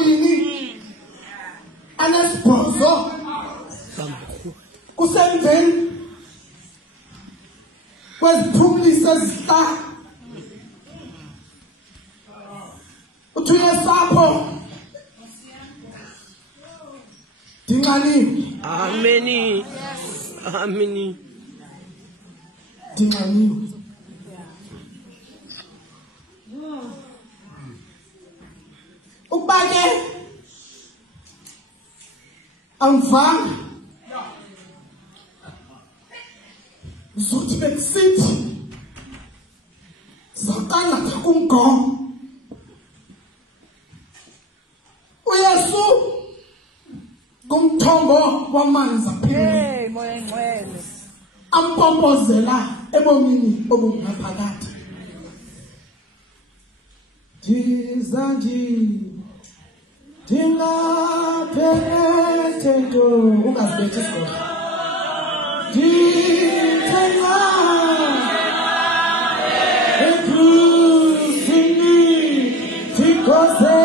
amabini anesibhozo kusemveni kweziphumelisa ezihla uthuye sapho dinqaniwe. Amen. Amen. Dinqaniwe. Ukuba ke angivanga zothi bekusithi zaqala kumgomo uYesu kumthombo wamanzi aphila moya ngcwele ampompozela ebomini obungaphakathi ndingaphethe ungazibethe isigodo ndithenga ekrusini ndikhoze